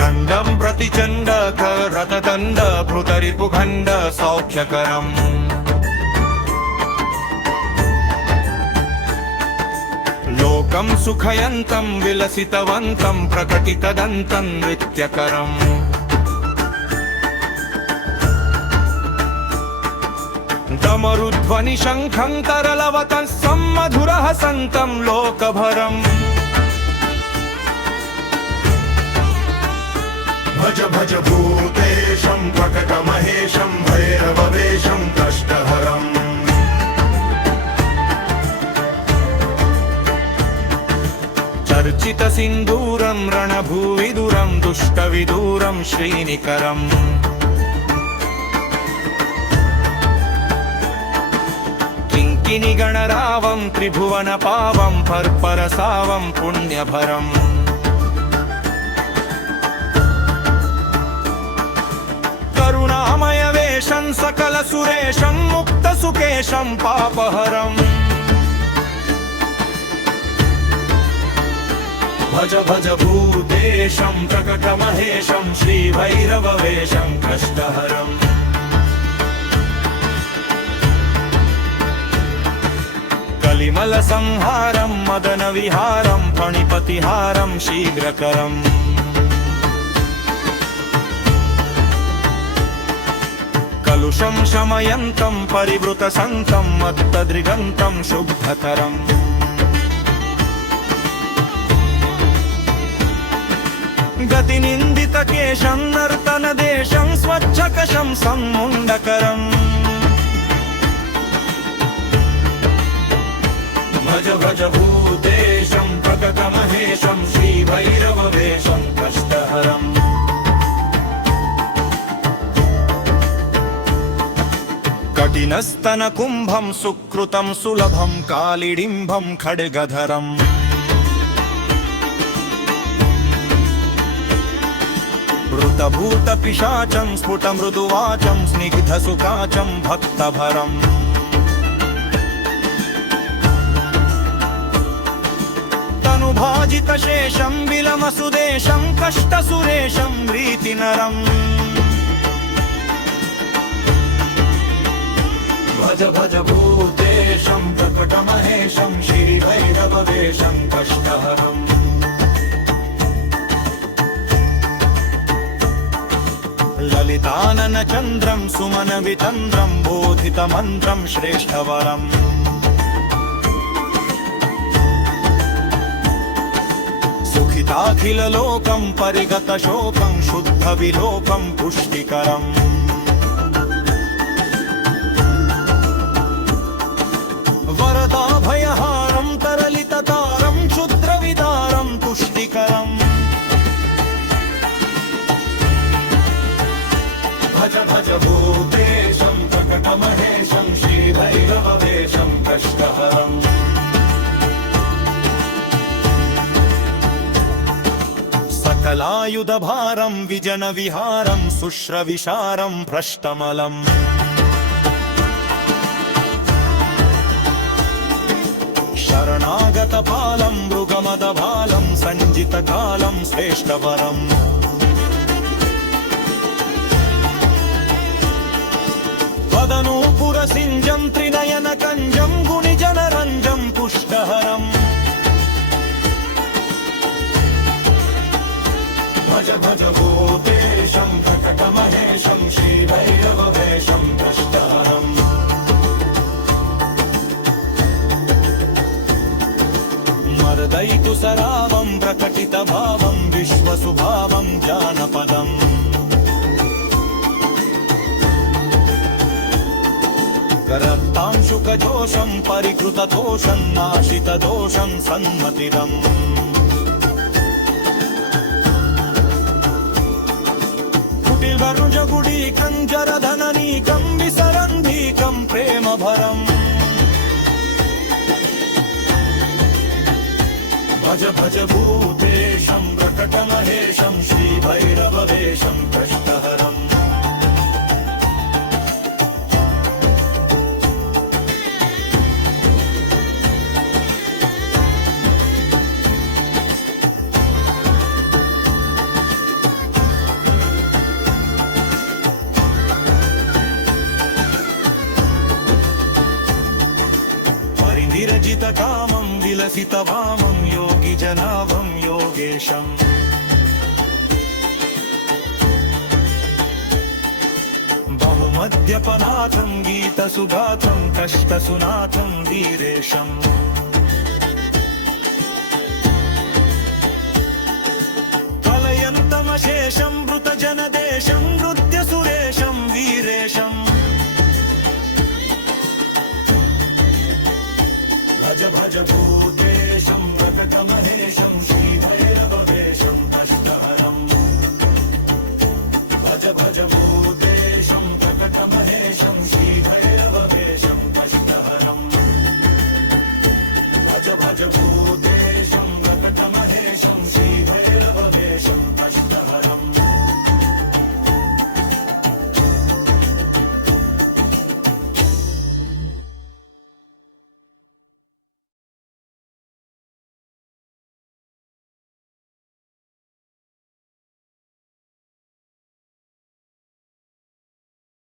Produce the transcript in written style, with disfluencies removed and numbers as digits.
చండం ప్రతిచండకరతదండ భృతరిపుఖండ సౌఖ్యకరం లోకం సుఖయంతం విలసితవంతం ప్రకటితదంతం నృత్యకరం డమరుధ్వని శంఖం తరళవతం సమ్మధురః సంతం లోకభరం భజ భజ భూతేశం ప్రకటమహేశం భైరవవేశం కష్టహరం చర్చిత సింధూరం రణభూవిదురం దుష్టవిదూరం శ్రీనికరం కింకిని గణరావం త్రిభువన పావం పర్పరసావం పుణ్యభరం కరుణామయ వేషం సకల సురేశం ముక్త సుకేశం పాపహరం భజ భజ భూతేశం ప్రకటమహేశం శ్రీభైరవవేశం కష్టహరం కలిమల సంహారం మదన విహారం ఫణిపతిహారం శీఘ్రకరం కలుషం శమయంతం పరివృత సంతం మత్తద్రిగంతం శుద్ధతరం గతి నిందిత కేశం నర్తన దేశం స్వచ్ఛకశం సమ్ముండకరం భజ భజ భూతేశం ప్రకటమహేశం శ్రీభైరవవేశం కష్టహరం కఠినస్తన కుంభం సుకృతం సులభం కాళిడింబం ఖడ్గధరం వృతభూత పిశాచం స్ఫుట మృదువాచం స్నిగ్ధ సుకాచం భక్తభరం తనుభాజిత శేషం విలమసుదేశం కష్టసురేశం ప్రీతినరం భజ భజ భూతేశం ప్రకటమహేశం శ్రీభైరవవేశం కష్టహరం లలితానన చంద్రం సుమన విచంద్రం బోధిత మంత్రం శ్రేష్ఠవరం సుఖితాఖిల లోకం పరిగత శోకం శుద్ధ విలోకం పుష్టికరం వరదాభయహారం తరలిత తారం క్షుద్ర విదారం పుష్టికరం భజ భజ భూతేశం ప్రకటమహేశం శ్రీభైరవవేశం కష్టహరం సకలాయుధ భారం విజన విహారం శుశ్రవిశారం భ్రష్టమలం శరణాగత పాలం మృగమద బాలం సంజిత కాలం శ్రేష్ఠవరం వదనూపుర సింజం త్రినయన కంజం గుణిజన రంజం పుష్టహరం భజ భజ భూతేశం ప్రకటమహేశం శ్రీభైరవవేశం కష్టహరం మరదయితు సరావం ప్రకటిత భావం విశ్వసుభావం జానపదం రక్తాంశుకజోషం పరికృతదోషం నాశితదోషం సన్మతిరం కుటిలరుజగుడీకం జరధననీకం విసరంధీకం ప్రేమభరం భజ భజ భూతేశం ప్రకటమహేశం శ్రీభైరవవేశం కష్టహరం विरजितकामं विलसितवामं योगिजनाभं योगेशम् बहुमद्यपनाथं गीतसुगाथं कष्टसुनाथं वीरेशम् कलयन्तमशेषं मृतजनदेशं नृत्यसुरेशं वीरेशम् भज भज भूतेशं प्रकटमहेशं श्रीभैरववेशं कष्टहरम् भज भज भूतेशं प्रकटमहेशं श्रीभैरववेशं कष्टहरम् भज भज भूते